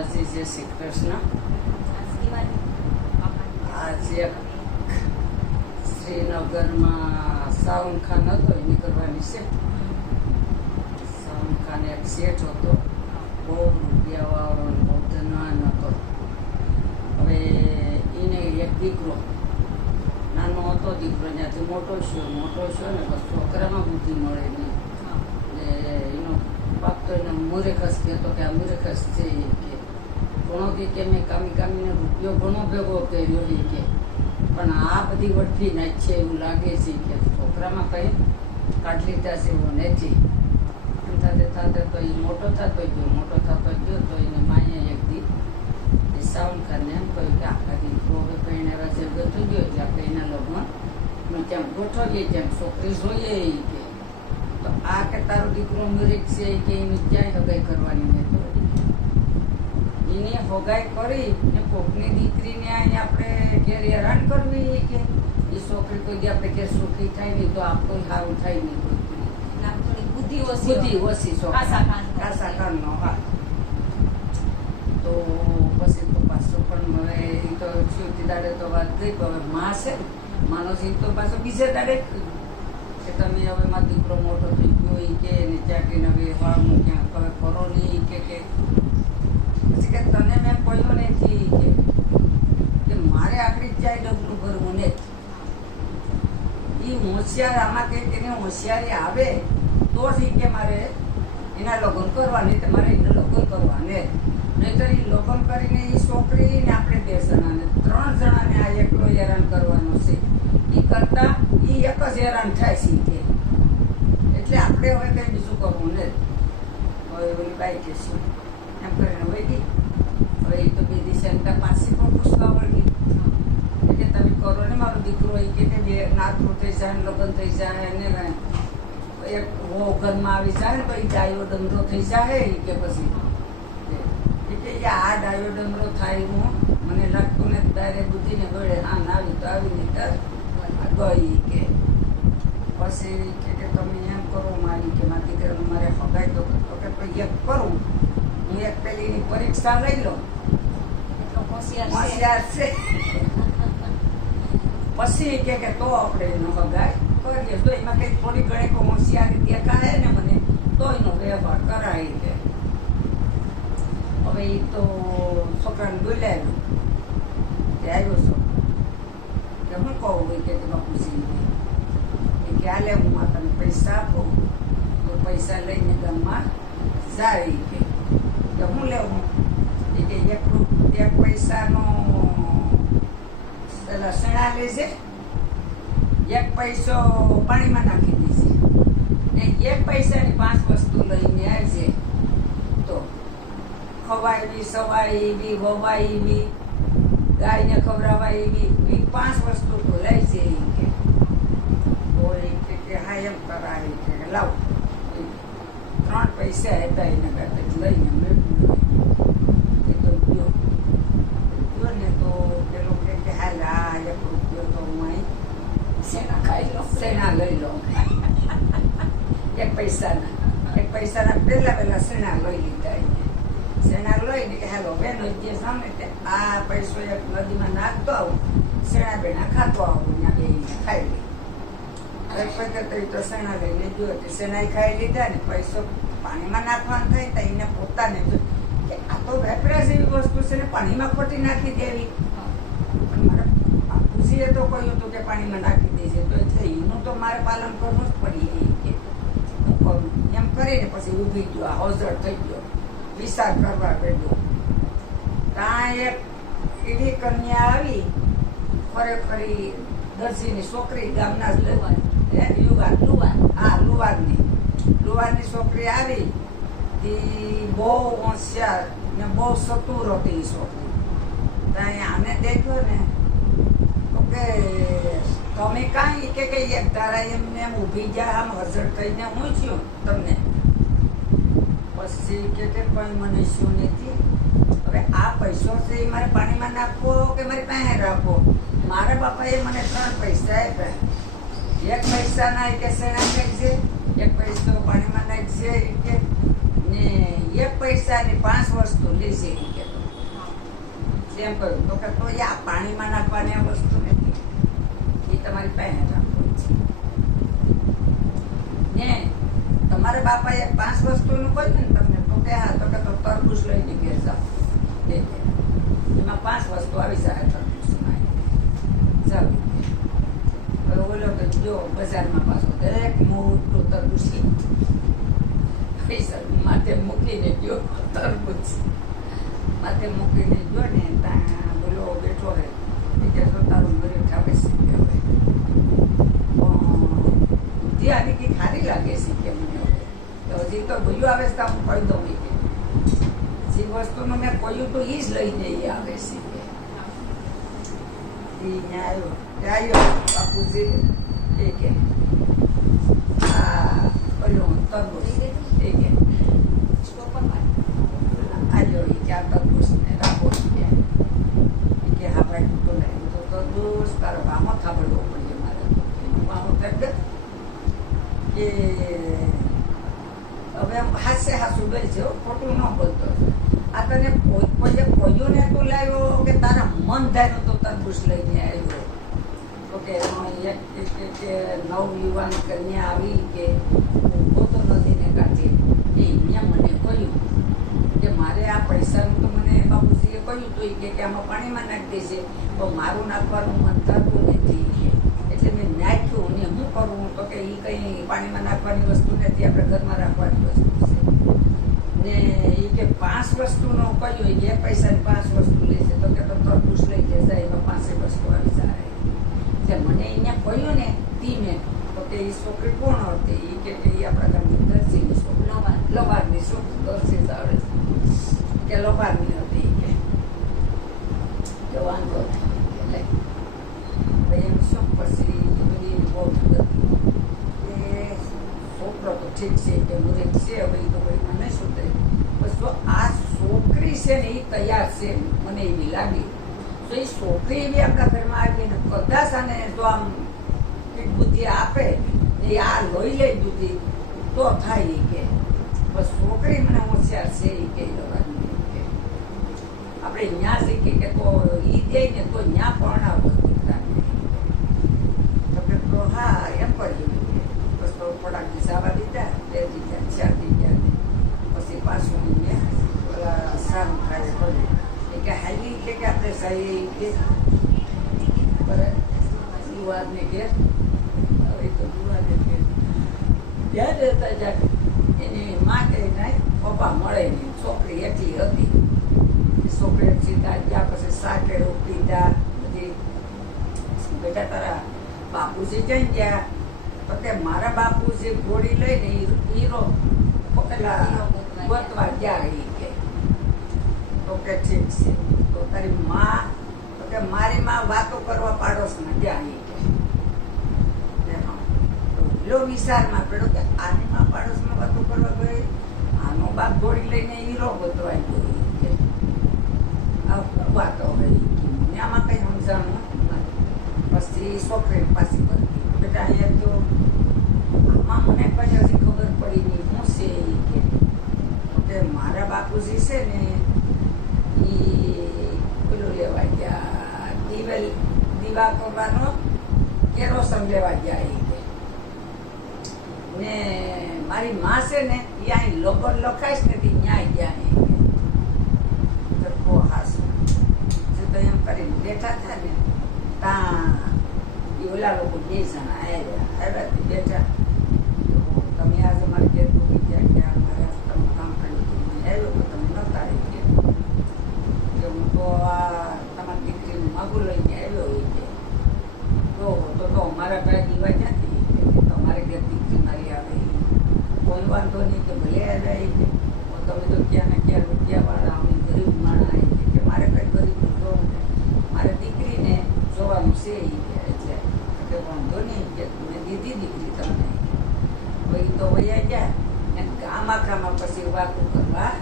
માતાજી જય શ્રી કૃષ્ણ આજે શ્રીનગરમાં સાઉન ખાન હતો એ નીકળવાની છે. સાઉન ખાન એક શેઠ હતો. બહુ રૂપિયાવાળો બહુ ધનવાન હતો. હવે એને એક દીકરો નાનો હતો દીકરો ત્યાંથી મોટો છે મોટો છે ને બસ છોકરામાં બુદ્ધિ મળે નહીં. એટલે એનો બાપ તો એને મૂર્ખસ કહેતો કે આ મૂર્ખસ છે કે. ઘણો કે કે મેં કામી કામીને રૂપિયો ઘણો ભેગો કર્યો એ કે, પણ આ બધી વટવી નાખ છે એવું લાગે છે કે છોકરામાં કંઈ કાટલી છે એવું નથી. થાતે થાતે તો એ મોટો થતો ગયો, મોટો થતો ગયો તો એને માએ એક દી એ ખાને એમ કહ્યું કે આખા દીકરો હવે પહેણાવ્યા છે ગતો ગયો એટલે આપણે એના લગ્ન મેં જેમ ગોઠવીએ, કેમ છોકરી જોઈએ એ કે. તો આ કે તારો દીકરો મૂર્ખ છે કે એની ક્યાંય હગાઈ કરવાની નહીં એની હોગાઈ કરી ને કોકની દીકરીને અહીં આપણે ઘેર હેરાન કરવી કે એ છોકરી કોઈ દી આપણે ઘેર સુખી થાય નહીં તો આપણું સારું થાય નહીં. કોઈ બુદ્ધિ ઓછી બુદ્ધિ ઓછી છોકરી. કાસા કાન. કાનનો, હા. તો પછી તો પાછો પણ હવે એ તો છૂટી દાડે તો વાત થઈ પણ હવે માં છે. માનો સિંહ તો પાછો બીજે દાડે કે તમે હવે માં દીકરો મોટો થઈ ગયો ઈ કે એને ચાકરીને હવે વાળનું ક્યાં હવે કરો નહીં કે કે તને મેં કહ્યું નથી કે મારે આખરી જાય ડબલું ભરવું ને? એ હોશિયાર આમાં કે એને હોશિયારી આવે, તો જ કે મારે એના લગ્ન કરવા, નહીં મારે એના લગ્ન કરવા ને. નહીતર એ લગ્ન કરીને એ છોકરી ને આપણે બે જણાને, ત્રણ જણાને આ એકલો હેરાન કરવાનો છે. એ કરતા એ એક જ હેરાન થાય છે કે. એટલે આપણે હવે કંઈ બીજું કરવું ને? હવે ઓલી બાઈક શું એમ કરીને વહી ગઈ. હવે એ તો બે સેન્ટર પાસે પણ પૂછવા વળગી. એટલે તમે કરો ને મારો દીકરો એ કે બે નાતરું થઈ જાય ને લગ્ન થઈ જાય ને એક હો ઘરમાં આવી જાય ને પછી ડાયો ડમરો થઈ જાય કે પછી. એટલે કે આ ડાયો ડમરો થાય હું, મને લાગતું ને તારે બુદ્ધિને ગળે ના આવી તો આવી નહીં ગઈ કે. પછી કે તમે એમ કરો મારી કે મારી દીકરાનું મારે ફગાઈ દો કે પછી એક કરું. હું એક પેલીની પરીક્ષા લઈ લઉં હોશિયાર છે. પછી કે કે તો આપણે એનો બગાય કરીએ તો એમાં કંઈક થોડી ઘણી કોઈ હોશિયારી દેખાય ને મને તો એનો વ્યવહાર કરાવી દે હવે એ તો છોકરાને બોલાવ્યું કે આવ્યો છો કે હું કહું હોય કે બાપુજી એ કે હાલે હું તને પૈસા આપું તો પૈસા લઈને ગામમાં કે કે હું લેવું કે એક એક પૈસાનો પેલા સણા લેજે એક પૈસો પાણીમાં નાખી દેજે ને એક પૈસાની પાંચ વસ્તુ લઈને આવજે તો ખવાય સવાય બી વવાય બી ગાયને ખવડાવાય બી એ પાંચ વસ્તુ તો લઈ છે કે એ કે હા એમ કરાય કે લાવ ત્રણ પૈસા હતા એના કરતા લઈને એ તો ગયો ગયો ને તો પેલો કે કે હાલ આ એક રૂપિયો તો હું અહીં શેના ખાઈ લો સેના લઈ લો એક પૈસાના એક પૈસાના પહેલા પહેલા સેના લઈ લીધા એને સેના લઈને કે હાલો બેનો જે સામે તે આ પૈસો એક નદીમાં નાખતો આવું સેના બેના ખાતો આવું ત્યાં બેહીને ખાઈ લે હવે પછી તો ઈ તો સેના લઈને ગયો તે સેના ખાઈ લીધા ને પૈસો પાણીમાં નાખવાનું થાય તો એને પોતાને જો કે આ તો વેપરાશ એવી વસ્તુ છે ને, પાણીમાં ખોટી નાખી દેવી. ખુશીએ તો કહ્યું હતું કે પાણીમાં નાખી દેજે. તો એટલે એનું તો મારે પાલન કરવું જ પડી. એ કે હું કરું. એમ કરીને પછી ઊભી ગયો આ હોજર થઈ ગયો. વિચાર કરવા બેઠો. ત્યાં એક એવી કન્યા આવી ખરેખરી દરજીની છોકરી ગામના જ લુવાન. હા? લુવારની લુવારની છોકરી આવી. તે બહુ હોશિયાર ને બહુ સતુર હતી એ છોકરી. ત્યાં આને દેખ્યો ને, તો કે, તમે કાંઈ કે કે તારા એમને એમ ઊભી ગયા આમ હઝર થઈને હું છું તમને? પછી કે કે, કોઈ મને શું નથી. હવે આ પૈસો છે એ મારે પાણીમાં નાખવો કે મારી પાસે રાખવો? મારા બાપાએ મને ત્રણ પૈસા આપ્યા. એક પૈસાના એ કે સેણા નાખજે એક પૈસો પાણીમાં નાખજે કે? ને એક પૈસાની પાંચ વસ્તુ લેશે એ કે. તેમ કહ્યું. તો કે તો આ પાણીમાં નાખવાની આ વસ્તુ નથી. એ તમારી પાસે રાખવાની છે. ને તમારા બાપાએ પાંચ વસ્તુનું કહ્યું ને તમને, તો કે હા, તો કે તો તરબૂચ લઈને ઘેર જાઓ. એમાં પાંચ વસ્તુ આવી જાય તરબૂચમાં. ચાલો. ઓલો કે જો બજારમાં પાછો દરેક મોટું તરબૂચ માથે મૂકીને ગયો તરબૂચ માથે મૂકીને ગયો ને ત્યાં બોલો બેઠો બુદ્ધિ આવી ખારી લાગે શીખે મને તો હજી તો ભૂલ્યું આવે છે તો હું કહી જે વસ્તુનું મેં કહ્યું તો એ જ લઈને એ આવે કે એ ન્યાયો ન્યાયો કે આ ઓલું તરબૂચ એ કે આલ્યો ઈ કે આ તરબૂચને રાખો ઈ કે. ઈ કે હા ભાઈ તો નહીં તો તરબૂચ તારો ભામો થાબડવો પડે મારે તો. એનું ભામો થાબડે. કે હવે હાસ્ય હાસુ ગઈ છે ખોટું ન બોલતો આ તને કોઈ કોઈ કોઈઓને તું લાવ્યો કે તારા મન થાય તો તરબૂચ લઈને તો કે એમાં એક નવયુવાન કન્યા આવી કે પોતો નદીને કાંઠે એ અહીંયા મને કહ્યું કે મારે આ પૈસાનું તો મને બાપુજીએ કહ્યું તું એ કે આમાં પાણીમાં નાખી દેશે તો મારું નાખવાનું મન થતું નથી. એટલે મેં નાખ્યું ને હું કરું? તો કે એ કંઈ પાણીમાં નાખવાની વસ્તુ નથી, આપણે ઘરમાં રાખવાની વસ્તુ છે. ને એ કે પાંચ વસ્તુનો કહ્યું, એ બે પૈસાની પાંચ વસ્તુ લેશે તો કે તો તરબૂચ લઈ જશે, એમાં પાંચે વસ્તુ આવી એટલે મને અહીંયા કહ્યું ને તી તો કે એ છોકરી કોણ હતી એ કે એ આપણા ગામની દરજીની છોકરી લવાર. લવારની છોકરી જ છે કે લવારની હતી કે. કે વાંધો એટલે ભાઈ એમ શું પછી બધી બહુ એ છોકરો તો ઠીક છે કે મુરેક છે, હવે તો ભાઈ મને શું થાય બસ તો આ છોકરી છે ને એ તૈયાર છે, મને એવી લાગી. તો એ છોકરી એવી આપણા ઘરમાં આવીને કદાચ અને જો આમ બુદ્ધિ આપે એ આ લઈ લે બુદ્ધિ તો થાય એ કે બસ છોકરી મને હોશિયાર છે એ કે આપણે ન્યા શીખી કે તો ઈ દે ને તો ન્યા પણ દીકરાને તો હા એમ કર્યું બસ તો થોડાક દિવસ આવવા દીધા બે દીધા ચાર દીધા ને પછી પાછું મેં ઓલા સારું થાય પડે એ કે હાલી કે કે આપણે સાઈ કે બરાબર યુવાનને ઘેર હવે તો યુવાને ઘેર ત્યાં રહેતા જાગે એની માં કે નહીં પપ્પા મળે નહીં છોકરી એટલી હતી છોકરી સીધા ગયા પછી શાકે પીધા બધી બેટા તારા બાપુજી જઈ ગયા તો કે મારા બાપુજી ઘોડી લઈને ઈ- હીરો પેલા ગોતવા ગયા ઈ કે તો કે ઠીક છે તો તારી માં તો કે મારી માં વાતો કરવા હા. તો લો વિચારમાં પડ્યો કે આને પાડોશમાં વાતો કરવા ગઈ આનો બાપ ઘોડી લઈને હીરો ગોતવા ગયો વાતો હોય આમાં કંઈ સમજાણું પછી છોકરી પાછી બધી. બેટા અહીંયા તો આમાં મને કઈ હજી ખબર પડી નહીં. હું છે ઈ કે? મારા બાપુજી છે ને એ પેલું લેવા ગયા દિવેલ દીવા કરવાનો કેરોસન લેવા ગયા ને મારી માં છે ને એ અહીં લબર લખાઈશ ને તી ન્યાય ગયા તો હાસું. જો તો એમ કરીને બેઠા હતા ને ત્યાં એ ઓલા લોકો બે જણા આવ્યા આવ્યા તે બેઠા. લાગુ કરવા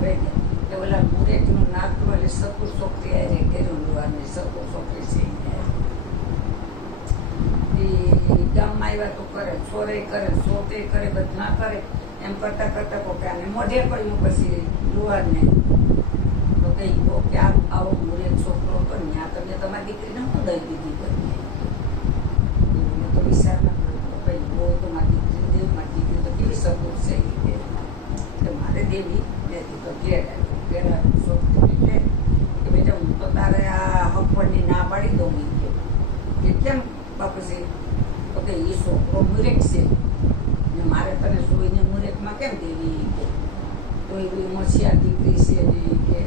રહીને કે ઓલા બુરેટનું નાતું એટલે સકુ છોકરી આરે કર્યું જોવાની સકુ છોકરી છે એ ગામમાં આવ્યા તો કરે છોરે કરે સોતે કરે બધા કરે. એમ કરતાં કરતાં કોકે આને મોઢે પડ્યું પછી લુહારને તો કંઈ કોકે આવો બુરેટ છોકરો હતો ને, આ તમે તમારી દીકરીને હું દઈ દીધી કરીએ તો વિચાર ના કર્યો કંઈ બહુ દીકરી દેવ દીકરી તો કેવી સપોર્ટ છે દેવી તો તારે આ હપણની ના પાડી દઉં મેં કે. કેમ બાપુજી, તો કે એ છોકરો મુરેક છે. ને મારે તને સોઈને મુરેકમાં કેમ દેવી કે? તો એવી મસિયા દીકરી છે ને કે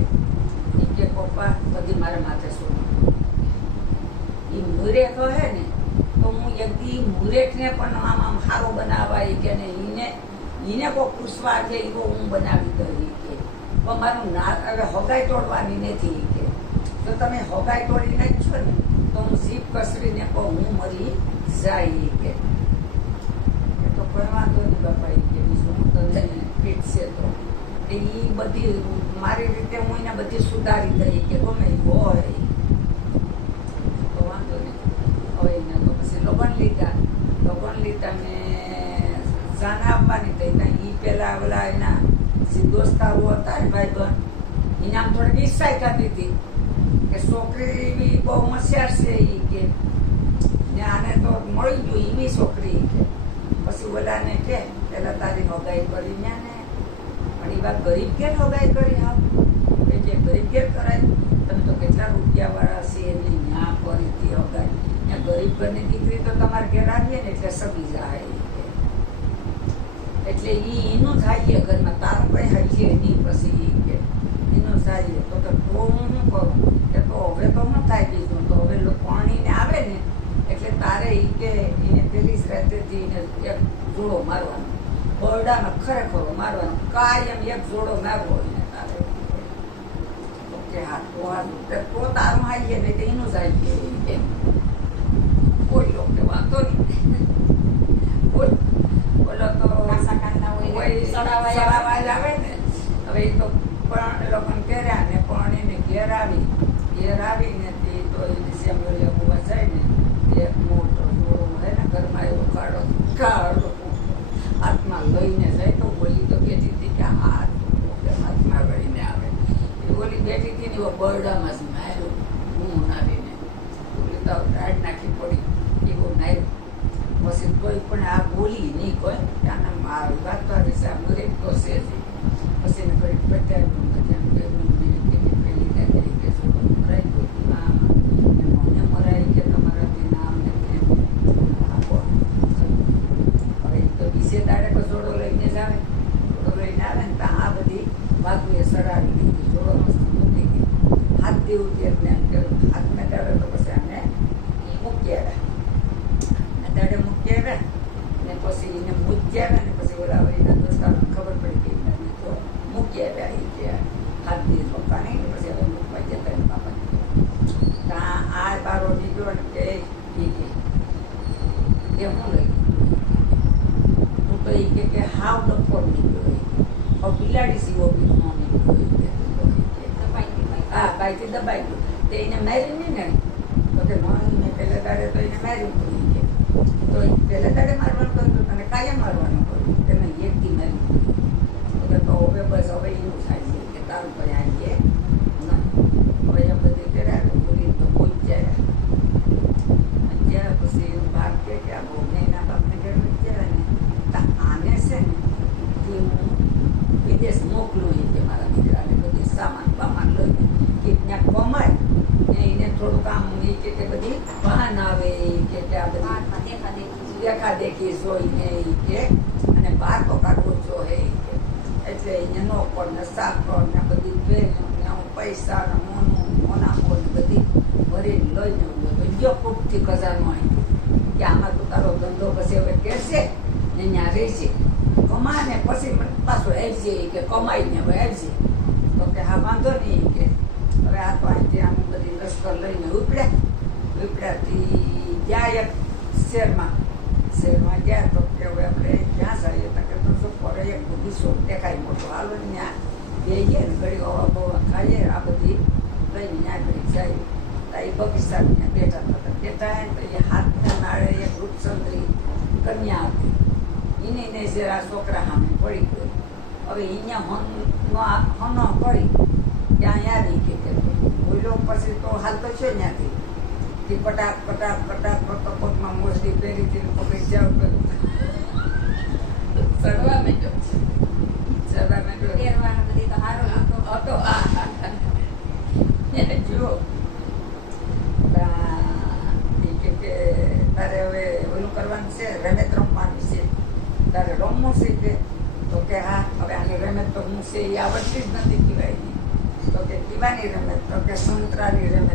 એ કે, પપ્પા, બધી મારે માથે સોઈ એ મુરેક હે ને, તો હું એકદી મુરેકને પણ આમ આમ સારો બનાવાય કે ને ઈને કોઈ પૂછવા છે એ હું બનાવી દઉં કે. પણ મારું ના હવે હગાઈ તોડવાની નથી કે. તો તમે હગાઈ તોડીને જ છો ને, તો હું જીભ કસરીને કહું, હું મરી જાય કે. એ તો કોઈ વાંધો નહીં બાપા ઈ કે બીજું હું તને પીટશે તો. એ બધી મારી રીતે હું એને બધી સુધારી દઈ કે ગમે હોય. તો વાંધો નહીં. હવે એને તો પછી લગન લીધા. લગન લીધા ને જાન આપવાની તો ત્યાં એ પેલા ઓલા એના જે દોસ્તારો હતા ને ભાઈ બહેન એને આમ થોડીક ઈચ્છા થતી હતી કે છોકરી એવી બહુ હોશિયાર છે એ કે. ને આને તો મળી ગયું એવી છોકરી કે. પછી ઓલાને કે, પેલા તારી હગાઈ કરી ને ને. પણ એ વાત ગરીબ ઘેર હગાઈ કરી હા. કે ગરીબ ઘેર કરાય? તમે તો કેટલા રૂપિયાવાળા છે એની ન્યા કરી હતી હગાઈ. ગરીબ ઘરની દીકરી તો તમારે ઘેર આવીએ ને એટલે સગી જાય. એટલે એ એનું થાય ઘરમાં. તારું પણ હાઈએ નહીં પછી એ કે એનું થાય તો કે તો હું શું કરું? કે તો હવે તો હું થાય બીજું તો હવે લોકો પાણીને આવે ને, એટલે તારે ઈ કે, એને પેલી જ રાતેથી એને એક જોડો મારવાનો. બરડાનો ખરેખર મારવાનો. કાયમ એક જોડો મારવો એને તારે. કે હા, તો હા તો તારું હાઈએ નહીં તો એનું જ એમ. કોઈ લોકો વાંધો નહીં કોઈ બોલો તો કાસા આવે ને, હવે એ તો પણ એ લોકોને કર્યા ને, પણ એને ઘેર આવી, ઘેર આવીને તે સેમ્યુલ હોવા જાય ને એક મોટો જોડો હોય ને, ઘરમાં એવો કાળો હાથમાં લઈને જાય તો બોલી તો બેઠી હતી કે હાથ હાથમાં આવે. એ બોલી બેઠી હતી ને બરડામાં જ માર્યો હું નારીને બોલી તો નાખી પડી પછી કોઈ પણ આ બોલી નહીં કોઈ. આના વાત તો છે આ મુરેક તો છે જ. પછી એને ફરી મને કે પેલી દાદી કે શું મરાઈ ગયું ના મને મરાઈ કે તમારાથી નામ ને તેમ આપો હવે એ તો બીજે દાડે તો જોડો લઈને જ આવે જોડો લઈને આવે ને તો આ બધી વાતો એ સડાવી દીધી જોડો મસ્ત મૂકી ગઈ હાથ દેવું તે જ્ઞાન કર્યું હાથ મેં ત્યારે તો પછી અમે મૂકી આવ્યા દાડે મૂકી આવ્યા ને પછી એને મૂકી આવ્યા ને પછી ઓલા વળીના દોસ્તારોને ખબર પડી ગઈ મને તો મૂકી આવ્યા એ કે હાથ દી પપ્પા નહીં ને પછી હવે મૂકવા જતા એના પાપાને ત્યાં આ બારો નીકળ્યો ને કે એ કે કે હું લઈ હું તો એ કે કે હાવ ડફોર નીકળ્યો એ કે. હવે બિલાડી સીવો બી ન નીકળ્યો એ કે. તો એ કે દબાઈ દબાઈ. હા બાઈથી દબાઈ ગયું તે એને માર્યું નહીં ને તો કે મને મેં પહેલા દાડે તો એને માર્યું હતું ઈ કે. તો ઈ પહેલા દાડે મારવાનું કહ્યું હતું તને કાયમ મારવાનું કહ્યું તેને એકથી માર્યું તો કે તો હવે બસ હવે એનું થાય છે કે તારું કઈ આવીએ ના હવે એમ બધી કર્યા બોલી તો કોઈ જાય ત્યાં પછી એવું બાપ કે કે આ બહુ એના બાપને ઘરે ગયા ને તો આને છે ને તે હું વિદેશ મોકલું એ કે મારા દીકરાને બધી સામાન બામાન લઈને કે ત્યાં કમાય ને એને થોડુંક આમ એ કે કે બધી ભાન આવે એ કે કે આ બધી હાથમાં દેખા દેખી. દેખા દેખી જોઈને ઈ કે અને બહાર તો કાઢવો જોઈએ ઈ કે એટલે એને નો પણ ને સાકર ને બધી ટ્રેન ને હું પૈસા ને મોનું મોનાકો ને બધી ભરીને લઈને ઊભો તો ગયો ખૂબથી ખજાનો આવી કે આમાં તો તારો ધંધો પછી હવે કહેશે ને ત્યાં રહેશે કમા ને પછી મને પાછો આવજે ઈ કે કમાઈને હવે આવજે તો કે હા વાંધો નહીં ઈ કે હવે આ તો અહીંથી આમ બધી લશ્કર લઈને ગયા એક શહેરમાં શહેરમાં ગયા તો કે હવે આપણે ક્યાં જઈએ તો કે તો શું પડે એક બધી શોખ દેખાય મોટો. હાલો ત્યાં બેસીએ ને ઘડી હવા બવા ખાઈએ, આ બધી લઈને ત્યાં ઘડી જાય તો એ બગીચા ત્યાં બેઠા હતા. બેઠા હે એ હાથના નાળે એક રૂપચંદ્રી કન્યા હતી. એને ને જરા છોકરા સામે પડી ગયો. હવે અહીંયા હનનો આ હનો પડી, ત્યાં આવી કે બોલ્યો પછી તો હાલ તો છે ત્યાંથી એ પટાક પટાક પટાક પડતો પગમાં મોસડી પહેરી હતી પગી જાવ કર્યું ચડવા માંડ્યો. ચડવા માંડ્યો. પહેરવાનો બધી તો સારો હતો. એને જુઓ. કે તારે હવે ઓલું કરવાનું છે રેમેત રમવાનું છે. તારે રમવું છે કે? તો કે હા હવે આની રમત તો હું છે એ આવડતી જ નથી પીવાયની તો કે પીવાની રમત તો કે સંતરાની રમત.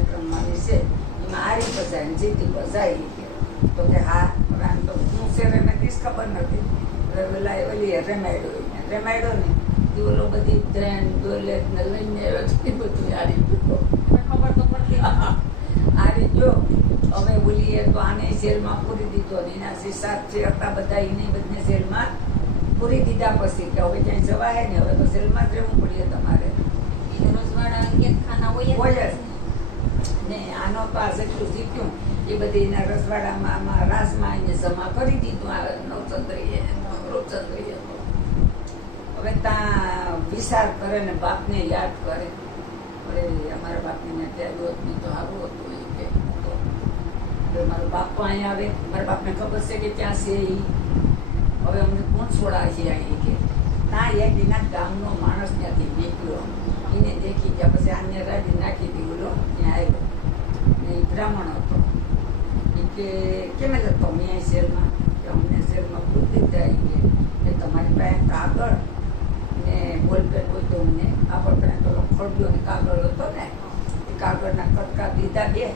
હારી બજાય ને જીતી બજાય ઈ તો કે હા હવે તો હું છે રમત કીસ ખબર નથી. હવે ઓલા રેમાયડો રેમાયડો ને એ ઓલો બધી ત્રણ દોલેત ને લઈને આવ્યો છે એ બધું હારી ખબર તો પડતી. હારી જો હવે બોલીએ તો આને જેલમાં પૂરી દીધો ને એના જે સાત જે હતા બધા એને બધને જેલમાં પૂરી દીધા પછી કે હવે ક્યાંય જવાય ને હવે તો જેલમાં જ રહેવું પડે તમારે. રોજવાળા ખાના હોય હોય જ. ને આનો પાસ એટલું શીખ્યું, એ બધી એના રસવાડામાં રાસમાં એને જમા કરી દીધું આ નવચંદ્રીએ રૂપચંદ્રીએ હવે ત્યાં વિચાર કરે ને બાપને યાદ કરે. અરે અમારા બાપને ત્યાં દોત નહીં તો સારું હતું એ કે મારો બાપ અહીંયા આવે. મારા બાપને ખબર છે કે ક્યાં છે એ હવે અમને કોણ છોડાવે છે અહીં કે? ના એક દિના ગામનો માણસ ત્યાંથી નીકળ્યો. એને દેખી ગયા પછી આને રાજી નાખી દીધું. ત્યાં આવ્યો. ને એ બ્રાહ્મણ હતો. એ કે, કેમ જતો મેં શેરમાં? કે અમને શેરમાં બુદ્ધિ થાય કે કે તમારી પાસે કાગળ? ને બોલપેન હોય તો અમને આપણ પાસે પેલો ખોડ્યો ને કાગળ હતો ને, એ કાગળના કટકા દીધા બે.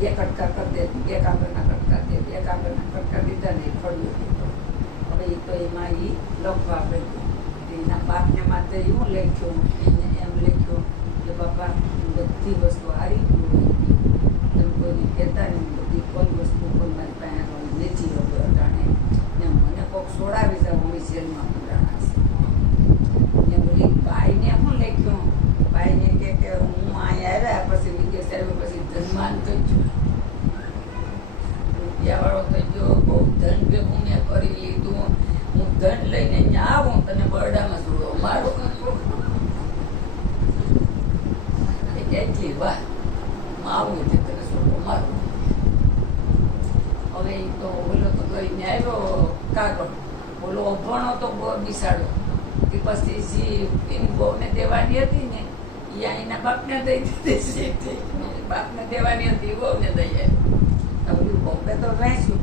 બે કટકા કરી દે, બે કાગળના કટકા દે બે કાગળના કટકા દીધા ને એ ખડ્યો દીધો હવે એ તો એમાં એ લખવા પડ્યું એના બાપને માત્ર એવું લખ્યું એને એમ લખ્યું કે બાપા બધી વસ્તુ હારી ગયું હોય તમે કોઈને કહેતા નહીં બધી કોઈ વસ્તુ કોઈ મારી પાસે હોય નથી હવે અટાણે ને મને કોક સોડાવી જાવ હું જેલમાં પુરાણા છે ને બોલી બાઈને શું લખ્યું બાઈને કે કે હું અહીંયા આવ્યા પછી વિદેશ આવ્યો પછી ધનવાન થઈ ગયો રૂપિયાવાળો થઈ ગયો બહુ ધન ભેગું મેં કરી લીધું હું ધન લઈને અહીંયા આવું તને બરડામાં જોડો મારો એ કેટલી વાર હું આવું એટલે તને જોડો મારો હવે ઈ તો ઓલો તો લઈને આવ્યો કાગળ ઓલો અભણો તો બહુ બિસાડો કે પછી જે એની બહુને દેવાની હતી ને, એ એના બાપને દઈ દીધી છે બાપને દેવાની હતી બહુને દઈ આવી હવે બહુને તો વહેંચ્યું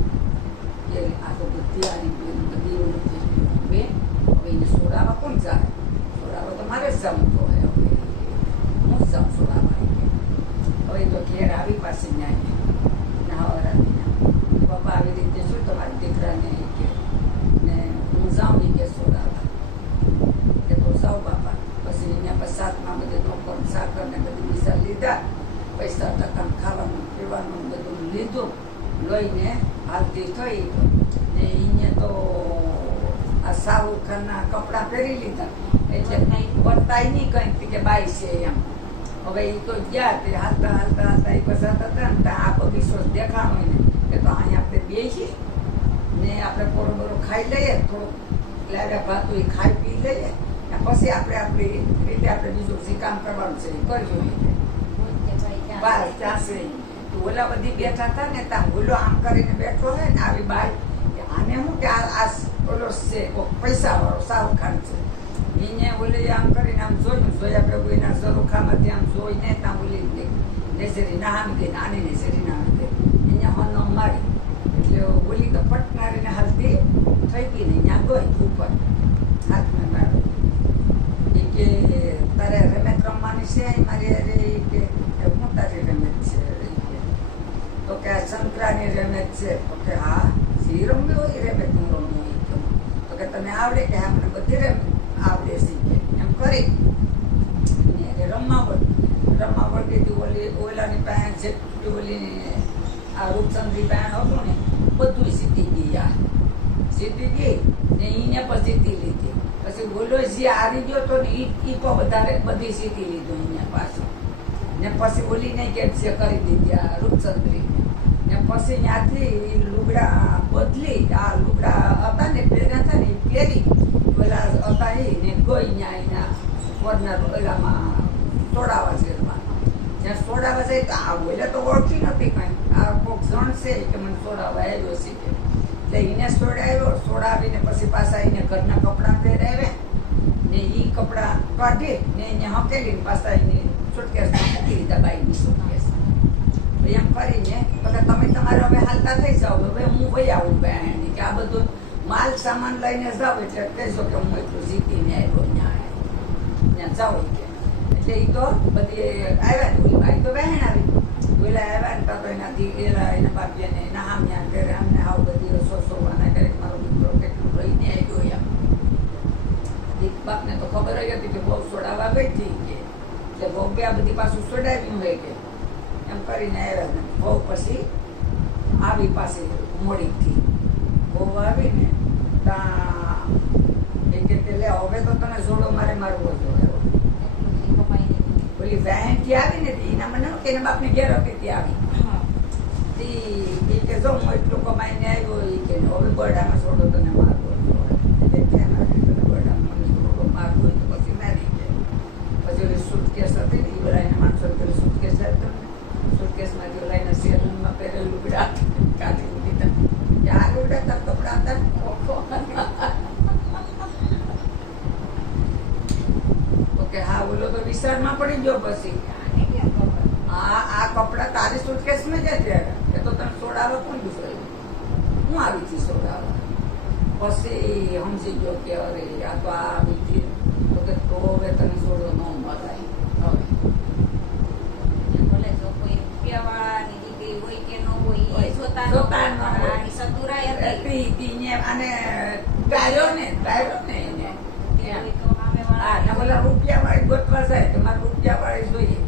એ આ તો બધી આવી ગયું બધી એવું ગયું હવે એને સોડામાં કોણ જાય સોડામાં તો મારે જ જવું તો હવે હવે હું જ જાઉં સોડાવા ઈ કે. હવે તો ઘેર આવી પાસે ન્યાય નાવરાની પપ્પા આવી રીતે શું તમારા દીકરાને ઈ કે ને હું જાઉં ઈ કે સોડાવા કે તો જાઉં બાપા પછી અહીંયા પછી સાતમાં બધે નોકર સાકર ને બધી પૈસા લીધા પૈસા ટકા ખાવાનું પીવાનું બધું લીધું લઈને હાલતી થઈ ને અહીંયા તો આ શાહરુખ ખાનના કપડાં પહેરી લીધા એટલે કંઈ બતાય નહીં કંઈક કે બાઈ છે એમ હવે એ તો ગયા તે હાલતા હાલતા હાલતા એ પસાતા હતા ને ત્યાં આ બગીચો દેખાણો એને કે તો અહીંયા આપણે બેસીએ ને આપણે પોરો બોરો ખાઈ લઈએ થોડુંક લાવ્યા ભાતું એ ખાઈ પી લઈએ ને પછી આપણે રીતે આપણે બીજું જે કામ કરવાનું છે એ કરજો. બસ ત્યાં છે. ઓલા બધી બેઠા હતા ને, ત્યાં ઓલો આમ કરીને બેઠો હોય ને, આવી બાઈ આને શું કે આ ઓલો છે પૈસા વાળો શાહરૂખાન છે. એને ઓલી આમ કરીને આમ જોયું જોયા પ્રભુ એના ઝરૂખામાંથી આમ જોઈને ત્યાં ઓલી નેસરી નાહામ દે આની નેસરી આમ દે. અહીંયા હનો મારી એટલે ઓલી તો પટનારીને હાલતી થઈ ગઈ ને ત્યાં ગઈ ઉપર. હાથમાં કે તારે રમત રમવાની છે મારી અરે કે હું તારી રમત છે. તો કે આ સંકરાની રમત છે. તો કે હા જે રમવી હોય રમત હું રમું ઈ કે. તો કે તને આવડે કે મને બધી રમત આવડે છે એમ કરી. રમવા રમવા વળગી ઓલી ઓલાની પાસે જેટલી ઓલી આ રૂપચંદ્રી પાસે હતું ને બધું સીધી ગઈ આ જીતી ગઈ ને એને પણ જીતી લીધી. પછી બોલો, જે, હારી ગયો તો ને ઈ તો વધારે બધી જીતી લીધું અહીંયા પાછું. ને પછી ઓલીને કે જે કરી દીધી આ રૂપચંદ્રી. ને પછી ત્યાંથી લુગડા બદલી, આ લુગડા હતા ને, પહેર્યા હતા ને પહેરી, પેલા હતા એ ને ગઈ ત્યાં એના વરના ઓલામાં તોડાવા જેલમાં. જ્યાં સોડાવા જાય તો આ બોલે તો ઓળખી નથી કાંઈ. આ કોઈક જણ છે કે મને સોડાવા આવ્યો છે. કે એટલે એને સોડાવ્યો, સોડાવીને પછી પાછા એને ઘરના કપડાં પહેરાવ્યા. ને એ કપડાં કાઢી ને એને હકેલીને પાછા એને સુટકેસ મૂકી દીધા બાઈની સુટકેસ એમ કરીને તો તમે તમારે હવે હાલતા થઈ જાઓ, હવે હું ભાઈ આવું બહેન, કે આ બધું માલ સામાન લઈને જાવ, એટલે કહેશો કે હું એટલું જીતીને આવ્યો ત્યાં ત્યાં જાઉં એટલે એ તો બધી આવ્યા ને ભાઈ તો વહેણ આવી. ઓલા આવ્યા ને તો એના દી એલા એના બાપીને એના આમ્યા કરે અમને આવું બધી રસો સોવાના કરે મારો દીકરો કેટલું લઈને આવ્યો એમ. દીક બાપને તો ખબર જ હતી કે બહુ સોડાવા બેઠી કે. એટલે બહુ બે આ બધી પાછું સોડાવ્યું હોય કે. એમ કરીને આવ્યા ને. બહુ પછી આવી પાસે મોડીથી બહુ આવીને ત્યાં એ કે લે હવે તો તને જોડો મારે મારવો જોઈએ ઓલી બહેનથી આવી ને એના મને કે એના બાપને ઘેર હતી આવી. એ કે જો હું એટલું કમાઈને આવ્યો એ કે હવે બરડામાં છોડો તને મારવો કપડા કે ના, તને વિશાળમાં પડી ગયો પછી. આ આ કપડા તારી સુટકેસમાં જ રહ્યા એ તો તને સોડાવા કોણ ગુસાયું હું આવી છું સોડાવા પછી સમજી ગયો કે અરે આ તો આ આવી છે. તો કે તો હવે તને સોડો ન મરાય અને ગાયો ને ગાયો ઓલા રૂપિયા વાળી ગોતવા છે તમારે રૂપિયા વાળી જોઈએ.